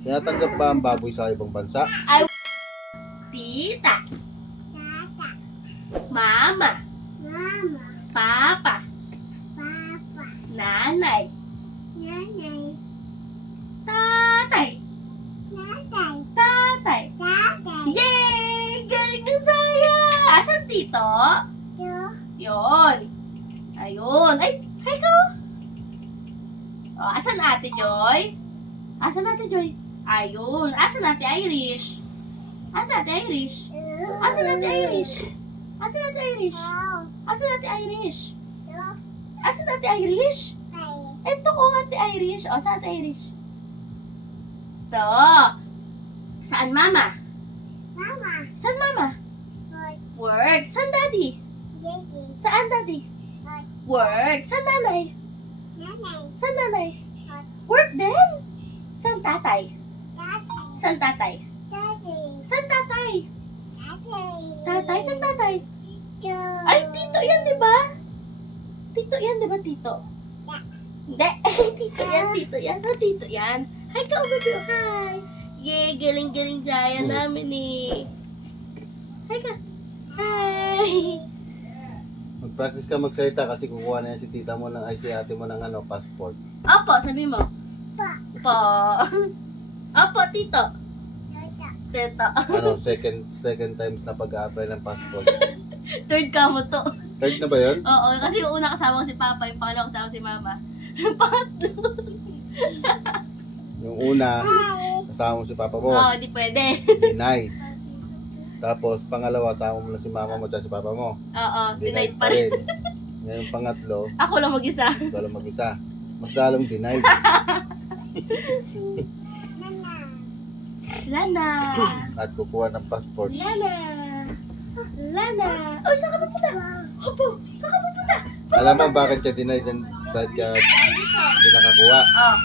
Tinatanggap ba ang baboy sa ibang bansa? Ay, tita, Tata. mama, Mama. papa, Papa. nanay, Nanay. tatay, Tatay. tatay. Tatay. Yay! Galing ng saya! Asan tito? Ito. Yon. Ayun. Ay, hi ko! Oh, asan ate Joy? Asan ate Joy? Ayun. Asan ate Irish? Asan ate Irish? Asan ate Irish? Asan ate Irish? Oh. Asan ate Irish? Ito. Asan ate Irish? Ay. Ito ko ate Irish. O, saan ate Irish? Ito. Saan mama? Mama. Saan mama? Hot. Work. Saan daddy? Daddy. Saan daddy? Hot. Work. Saan nanay? Nanay. Saan nanay? Hot. Work din. Saan tatay? Tatay. Saan tatay? Daddy. Saan tatay? Tatay. Tatay? Saan tatay? Ito. Ay, tito yan, di ba? Tito yan, di ba, tito? Hindi. Tito yan, tito yan. Oh, tito yan. Hi ka, Ugudu. Hi. Yay, galing-galing gaya namin eh. Hi ka. Hi. Mag-practice ka magsalita kasi kukuha na yan si tita mo ng ay si ate mo ng passport. Opo, sabi mo. Pa. Po. Opo, tito. Tata. Tito. Second times na pag-a-apply ng passport. Third ka mo to. Third na ba yun? Oo, kasi yung una kasama ko si Papa, yung pangalawa kasama si Mama. Pangatlo. Yung una, kasama mo si papa mo, Oo, di pwede. deny. Tapos pangalawa, kasama mo na si mama mo at si papa mo. Oo, denied pa rin. Ngayon pangatlo, Ako lang mag-isa. ikaw lang mag-isa. Mas lalong denied. Nana. Lana. At kukuha ng passport. Lana. Lana. Oy, saan ka pupunta? Opo, saan ka pupunta? Alam mo bakit ka denied yan? Bakit ka hindi nakakuha? Oh.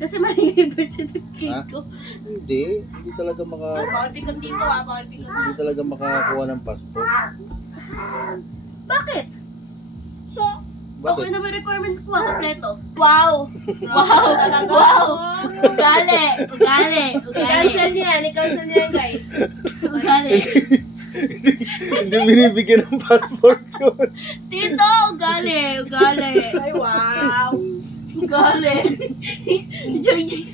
Kasi mali yung birth certificate ko. Hindi talaga Bawal pikon dito ah, bawal pikon. hindi talaga makakakuha ng passport. Bakit? Bakit? Okay na may requirements ko ah, kompleto. Wow! Wow! Wow! Ugali! Ugali! Ugali! I-cancel niyo yan. I-cancel niyo yan, guys. Ugali! Hindi binibigyan ng passport yun. Tito! Ugali! Ugali! Ay, wow. Ugali! Joy, Joy.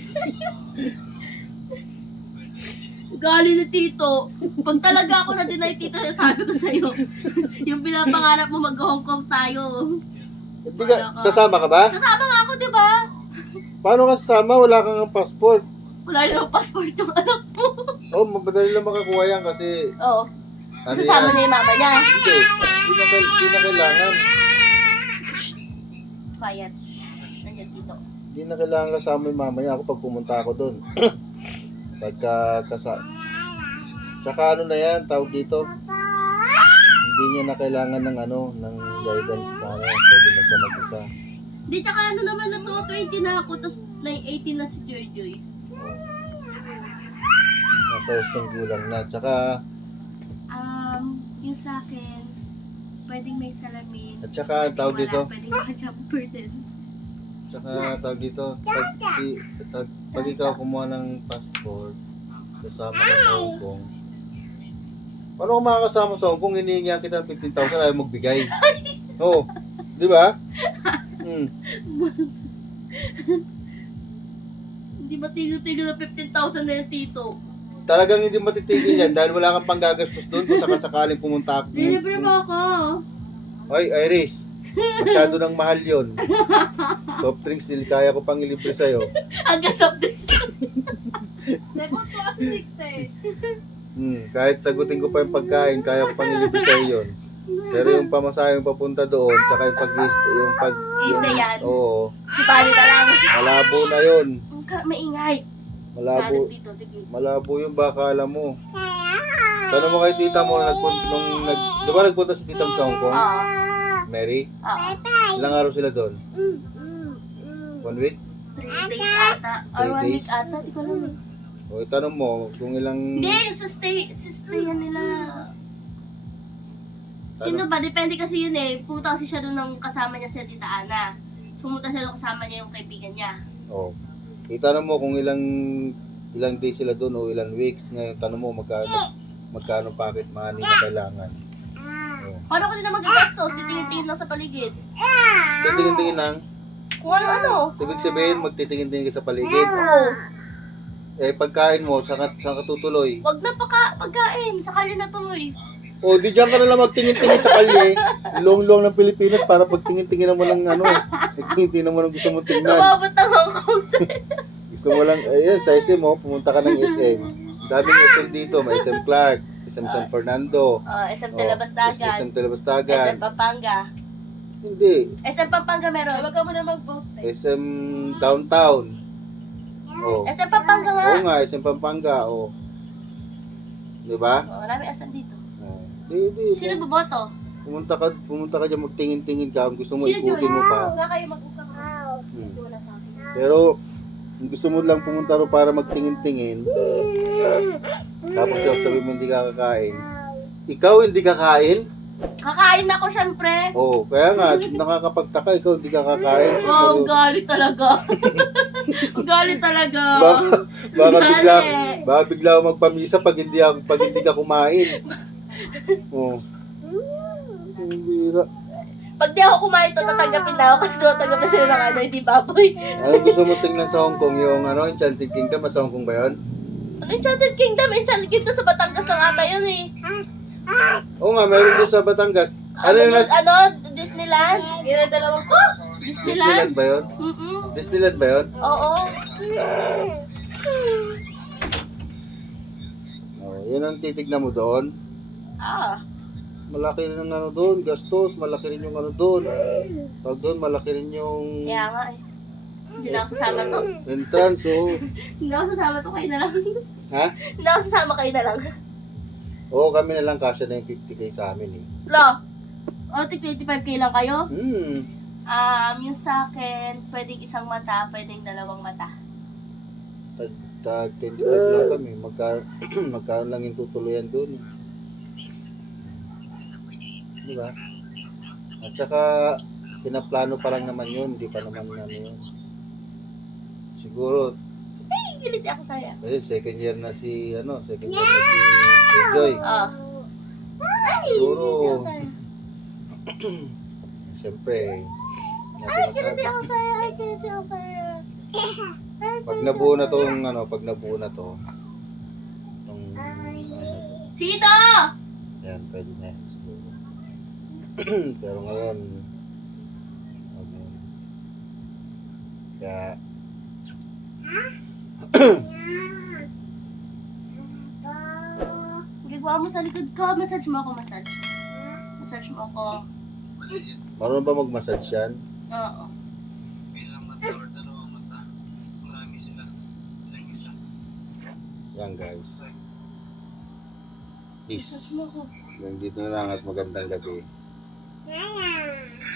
Ugali na tito. Pag talaga ako na-deny tito, sabi ko sa'yo, yung pinapangarap mo mag-Hong Kong tayo. Hindi ka, sasama ka ba? Kasama nga ako, di ba? Paano ka sasama? Wala kang passport. Wala na yung passport yung anak mo. Oh, madali lang makakuha yan kasi Oo. ano Sasama yan? niya yung mama niya. Hindi na kailangan. Quiet. Nandiyan dito. Hindi na kailangan kasama yung mama niya ako pag pumunta ako doon. Tsaka ano na yan, tawag dito. Hindi niya na kailangan ng ng guidance na pwede na siya mag-isa. Di, tsaka ano naman na to, 20 na ako, tapos 18 na si Joy Joy. Nasa usong gulang na. Tsaka, Yung sa akin, pwedeng may salamin. at tsaka, Pwedeng tawag wala, dito, pwedeng naka-jumper din. tsaka, tawag dito, pag ikaw kumuha ng passport, kasama ka sa Hong Kong, paano kung makakasama sa Hong Kong, hinihingihan kita ng 15,000, ayaw magbigay. Oo, di ba? Hindi ba tigil-tigil na 15,000 na yung tito? Talagang hindi matitigil yan dahil wala kang panggagastos doon kung sakasakaling pumunta ako. Deliver mo ako. Oy, Iris, masyado nang mahal yun. Soft drinks, hindi kaya ko pang ilibre sa'yo. Hanggang soft drinks. Nepot ko kasi 60. Kahit sagutin ko pa yung pagkain, kaya ko pang ilibre sa'yo yun. Pero yung pamasahe yung papunta doon, tsaka yung Stay yan. Oo, Di bali na lang. malabo na yun. Maingay. Malabo, Galit dito, sige. malabo yung baka alam mo. Tanong mo kay tita mo, di ba nagpunta si tita mo sa Hong Kong? Oo. Mary? Oo. Ilang araw sila doon? 1 week? 3 days ata. Or 1 week ata, di ko alam eh. O itanong mo kung ilang... Hindi, yung sa stayan nila. Sino ba? Depende kasi yun eh. Pumunta kasi siya doon ng kasama niya si Tita Ana. So, pumunta siya doon kasama niya yung kaibigan niya. Oh. Itanong mo kung ilang days sila doon o ilang weeks. Ngayon, tanong mo magkano pocket money na kailangan. Oh. Paano ko din na magagastos? Titingin-tingin lang sa paligid. Titingin-tingin lang. Kung ano. Ibig sabihin, magtitingin-tingin ka sa paligid. Oo. Eh, pagkain mo, saan ka tutuloy? Wag na pagkain. Sakali na tuloy. O, di dyan ka na lang magtingin-tingin sa kalye. Long-long ng Pilipinas para pagtingin-tingin mo ng ano. Magtingin-tingin mo ng gusto mong tingnan. Nababot ng Hong Kong. Gusto mo lang, ayun, sa SM mo, pumunta ka ng SM. Daming SM dito. May SM Clark, SM San Fernando. SM Telebastagan. SM Telebastagan. SM Pampanga. Hindi. SM Pampanga meron. Wag ka muna mag-vote. SM Downtown. Oh. SM Pampanga nga. Oo nga, SM Pampanga. Oh. Di ba? Marami SM dito. Oh. Di. Sino boboto? Pumunta ka dyan, magtingin-tingin ka. Kung gusto mo, Sino ikutin mo pa. Nga kayo mag-ukang. Hmm. Kasi wala sa akin. Pero, kung gusto mo lang pumunta ro para magtingin-tingin, tapos sabi mo hindi ka kakain. Ikaw hindi kakain? Kakain ako syempre. Oo, kaya nga, nakakapagtaka, ikaw hindi ka kakain. Wow, galit talaga. Galit talaga. Baka bigla ako magpamisa pag hindi ka kumain. Oo. Ang bira. Pag di ako kumain to, tatanggapin na ako kasi tatanggapin sila ng ano, hindi baboy. Ano gusto mo tingnan sa Hong Kong? Yung Enchanted Kingdom, sa Hong Kong ba yun? Ano Enchanted Kingdom? Enchanted Kingdom sa Batangas lang ata yun eh. Oo nga, meron doon sa Batangas. Ano yung Disneyland? Yan ang dalawang to. Disneyland ba yun? Disneyland ba yun? Oo. Oh, yun ang titignan mo doon. Ah. Malaki rin ang ano doon, gastos, malaki rin yung ano doon. Pag doon, malaki rin yung Kaya nga eh. Hindi na ako sasama to. entrance, oh. Hindi na ako sasama to, kayo na lang. Ha? Hindi na ako sasama, kayo na lang. Oo, kami na lang kasya na yung 50k sa amin eh. Lo, tig 25k lang kayo? Yung sa akin, pwedeng isang mata, pwedeng dalawang mata. Tag 25 lang kami. Magkano lang yung tutuluyan doon eh. Diba? At saka, pinaplano pa lang naman yun. Hindi pa naman yun. Siguro, Kiliti ako sa'yo. kasi second year na si Joy. Ah. Ay, Siguro. kiliti ako sa'yo. Siyempre, Ay, kiliti ako sa'yo. Ay, kiliti ako sa'yo. pag nabuo na to, Sino? yan, pwede na yan siguro. Pero ngayon, kaya, Gagawa mo sa likod ko. Massage mo ako, massage. Massage mo ako. marunong ba mag-massage yan? Oo. Yan guys. Massage Peace. mo ako. Nandito na lang at magandang gabi. Nana.